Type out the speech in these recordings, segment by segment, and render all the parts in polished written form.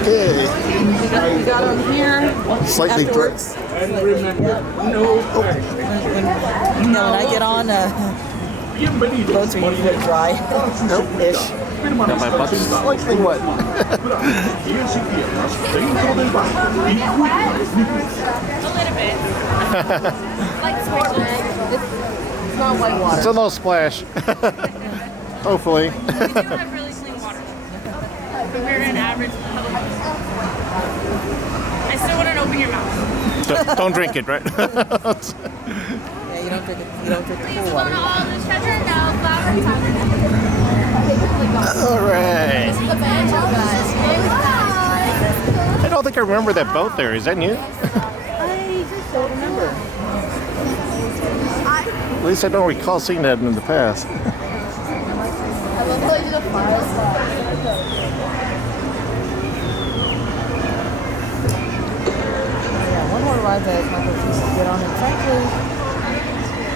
Okay. We got them here. Slightly dark. And remember, no When I get on, boats are usually dry. Nope. Ish. Now my butt's slightly wet. A little bit. Like sport leg. It's not white water. It's a little splash. Hopefully. We do have really clean water. We're an average public. I still wouldn't open your mouth. Don't drink it, right? Yeah, you don't drink it. You don't drink the Please pool go water. to all this treasure. No, flower time. All right. This is the banjo, guys. I don't think I remember that boat there. Is that new? I don't remember. At least I don't recall seeing that in the past. I love how I did a fire spot. Yeah, one more ride that my coach used to get on, and frankly,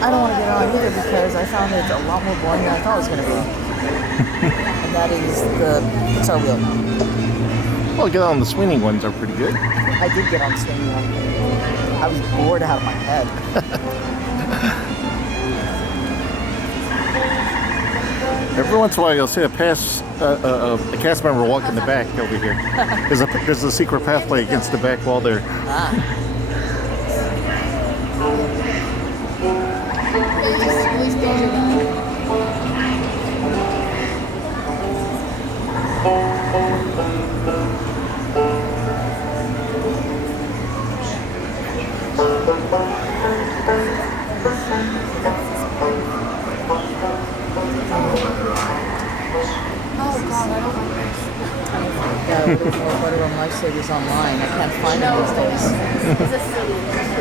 I don't want to get on either because I found it a lot more boring than I thought it was going to be. And that is the Pixar wheel. Well, get on the swinging ones are pretty good. I did get on the swinging one. I was bored out of my head. Every once in a while, you'll see a cast member walk in the back over here. There's a secret pathway against the back wall there. Yeah, there's more better on lifesavers online. I can't find them these days.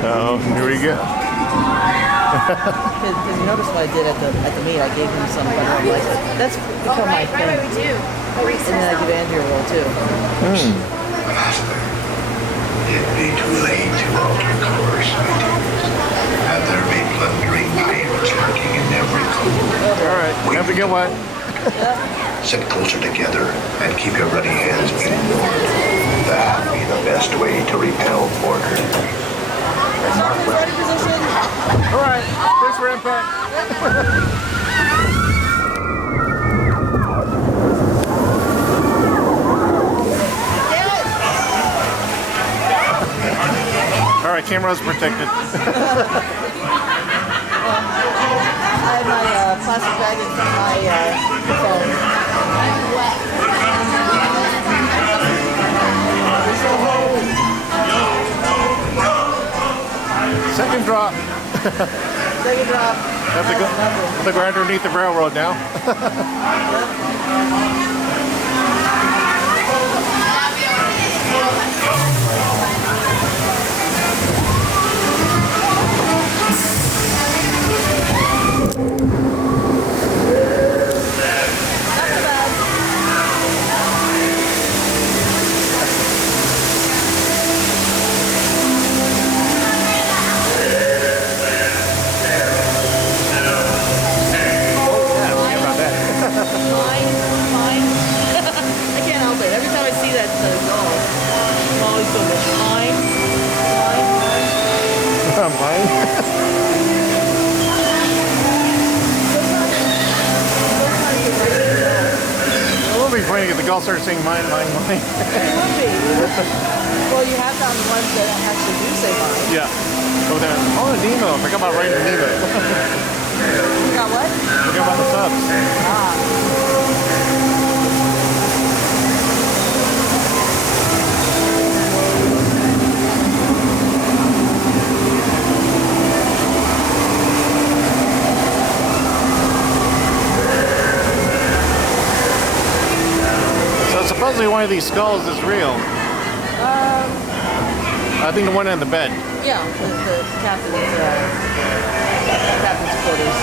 Oh, here we go. Because you notice what I did at the meet, I gave him some better on lifesavers. That's become my thing. Right, we do. And then I give Andrew a roll too. It'd be too late to alter course, my dears. And there be plundering pirates lurking in every corner. All right, have a good one. Sit closer together and keep your ruddy hands indoors. That'd be the best way to repel boarders. Ready position. All right, thanks for impact. All right, camera's protected. I have my plastic bag in front of my phone. Second drop. Second drop. Have to go underneath the railroad now. Pointing at the golf start saying mine, mine, mine. It would be. Well, you have found the ones that actually do say mine. Yeah. Oh, then, an email. Forgot about writing an email. You got what? Forgot about the subs. Supposedly one of these skulls is real. I think the one in the bed. Yeah, the captain's quarters.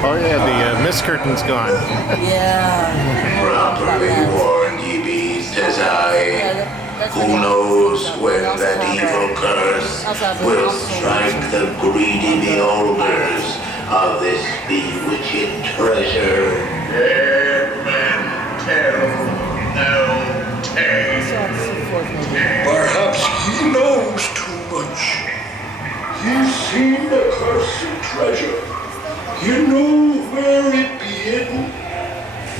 Oh yeah, the mist curtain's gone. Yeah. Properly warned ye be, says I. Who knows when that evil curse will strike the greedy beholders of this bewitching treasure? Dead men tell no tale. Perhaps he knows too much. He's seen the cursed treasure. You know where it be hidden.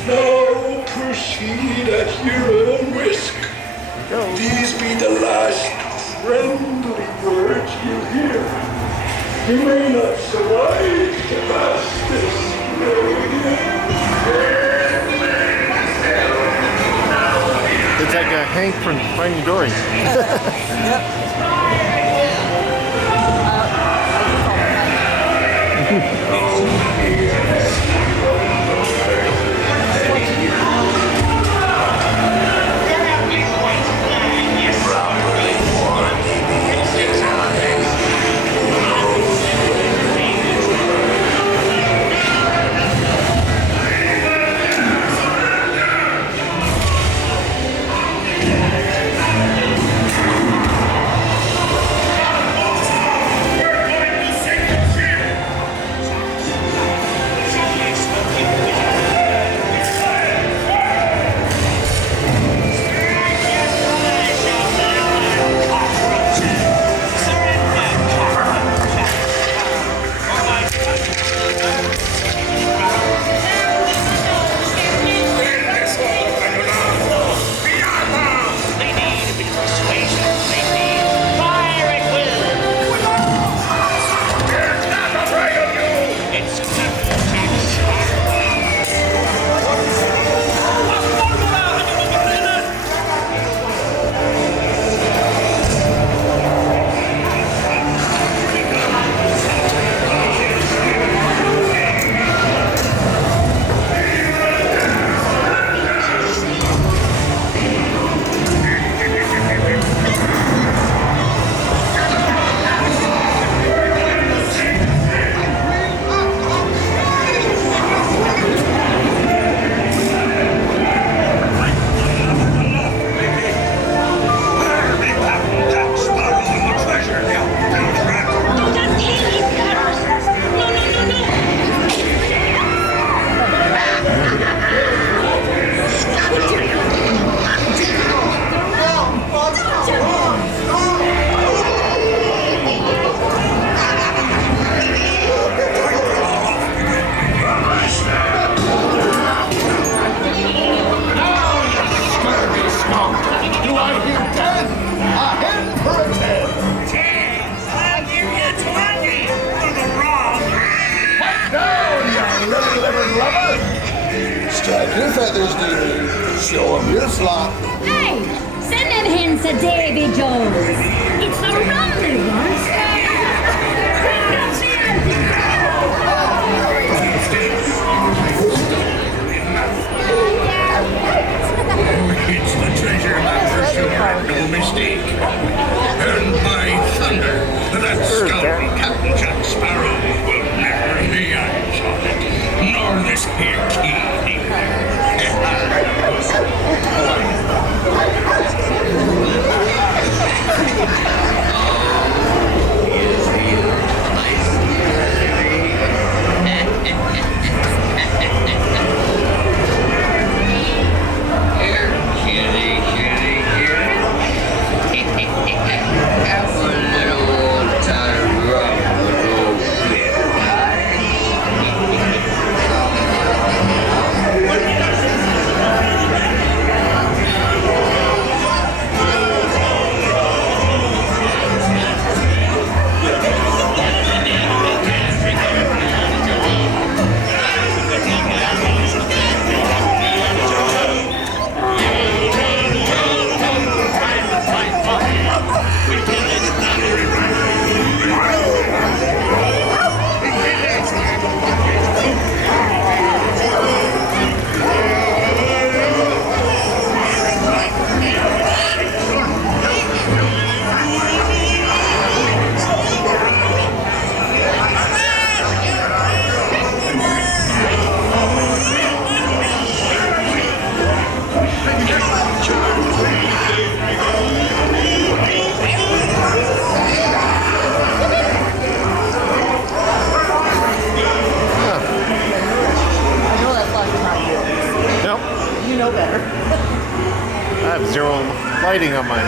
Now proceed at your own risk. These be the last friendly words you hear. You may not survive to pass this road. It's like a Hank from Finding Dory. Yep. Strike your feathers, dearie. Show 'em your slot. Hey, send them hints to Davy Jones. It's the rumble ones. Bring them It's the treasure map for sure, no mistake. And by thunder, that scoundrel Captain Jack Sparrow will never lay eyes on it, nor this here key either. fighting on mine.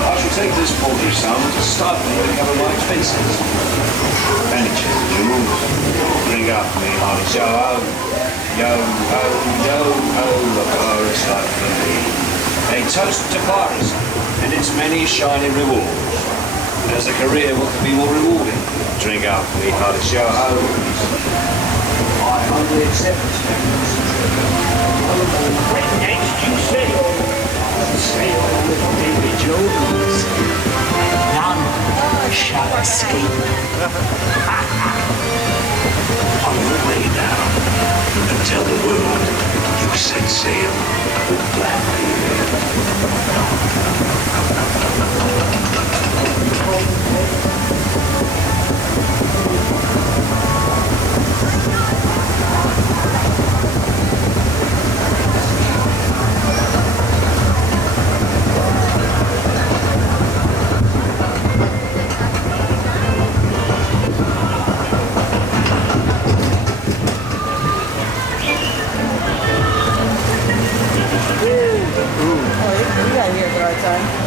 I shall take this paltry sum to start me to cover my expenses. Furniture, jewels, bring up me hearty yo-ho, yo-ho, yo-ho, the chorus like for me. A toast to piracy and its many shining rewards. As a career, what could be more rewarding? Drink up me hearty yo-ho. I humbly accept. What next, you say? Sail with Davy Jones. None shall escape. On the way now, and tell the world you set sail with Blackbeard.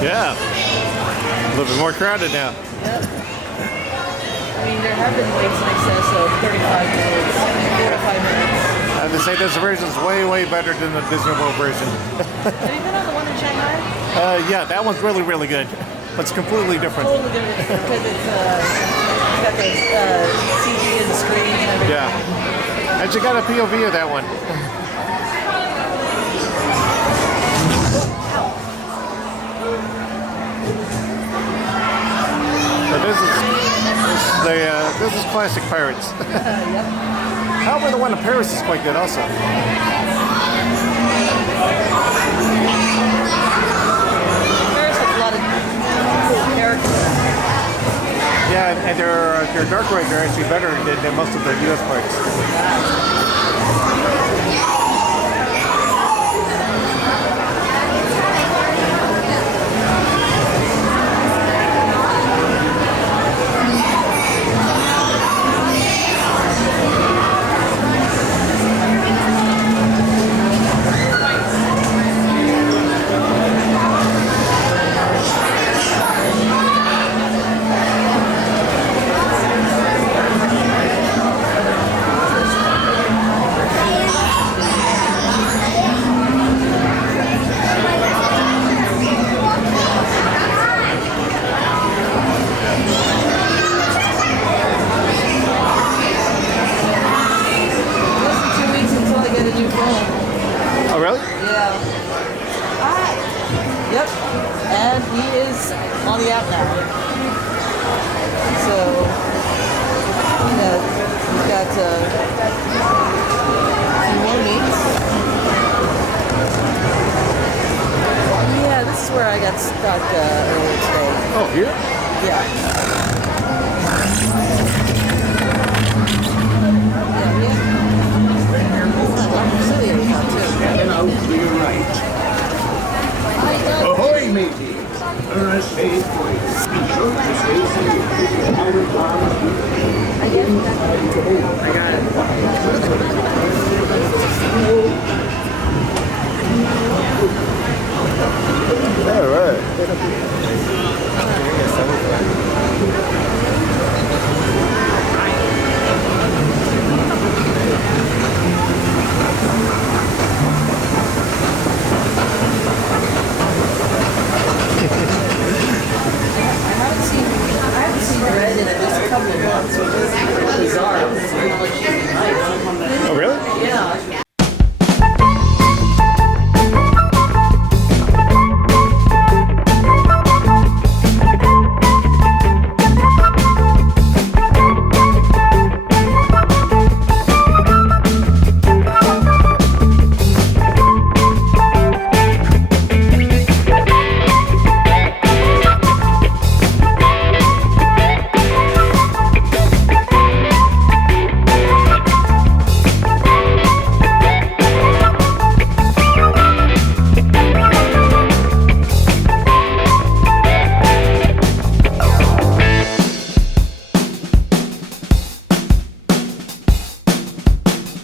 Yeah. A little bit more crowded now. Yep. I mean, there have been waits in excess of 35 minutes, 45 minutes. I have to say this version is way, way better than the Disney World version. Have you been on the one in Shanghai? Yeah, that one's really, really good. But it's completely different. Totally different because it's got the CG and the screen and everything. Yeah. And you got a POV of that one. So this is classic Pirates. Yep. However, the one in Paris is quite good also. Paris has a lot of cool characters. Yeah, and their dark rides are actually better than most of the US parks. All right.